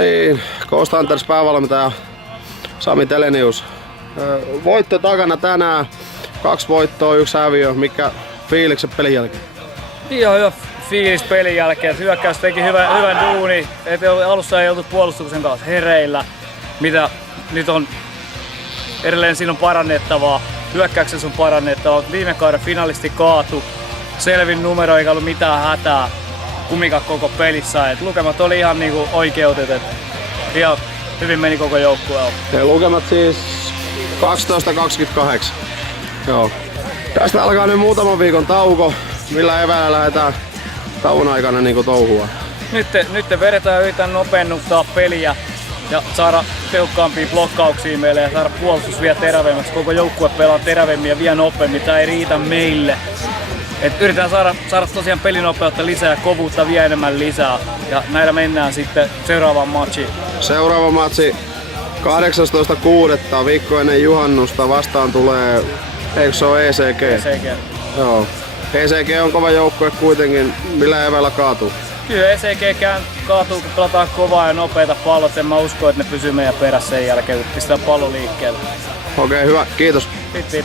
niin, Ghost Hunters päävalmentaja Sami Telenius. Voitto takana tänään. 2 voittoa, 1 häviö. Mikä fiilikset pelin jälkeen? Ihan hyvä fiilis pelin jälkeen. Hyökkäys teki hyvän duuni. Alussa ei oltu puolustuksen kanssa hereillä. Mitä nyt on edelleen siinä on parannettavaa. Hyökkäyksessä on parannettavaa. Viime kauden finalisti kaatu. Selvin numero eikä ollut mitään hätää kumminkaan koko pelissä. Et lukemat oli ihan niinku oikeutetut. Ihan hyvin meni koko joukkueella. Lukemat siis 12-28. Joo. Tästä alkaa nyt muutaman viikon tauko. Millä eväillä lähdetään tauon aikana niinku touhua? Nyt vedetään ja yritetään nopennuttaa peliä ja saada tehokkaampia blokkauksia meille ja saada puolustus vielä terävemmäksi. Koko joukkue pelaa terävemmin ja vielä nopeammin. Tää ei riitä meille. Et yritetään saada tosiaan pelinopeutta lisää ja kovuutta vielä enemmän lisää. Ja näillä mennään sitten seuraavaan matchiin. Seuraava matchi 18.6. viikko ennen juhannusta vastaan tulee, eikö se ole ECG? ECG. Joo. ECG on kova joukkue kuitenkin. Millä evällä kaatuu? Kyllä ECG kaatuu, kun pelataan kovaa ja nopeita pallot. En mä usko, että ne pysyy meidän perässä sen jälkeen, kun pistää pallo liikkeelle. Okei, hyvä. Kiitos. Pit.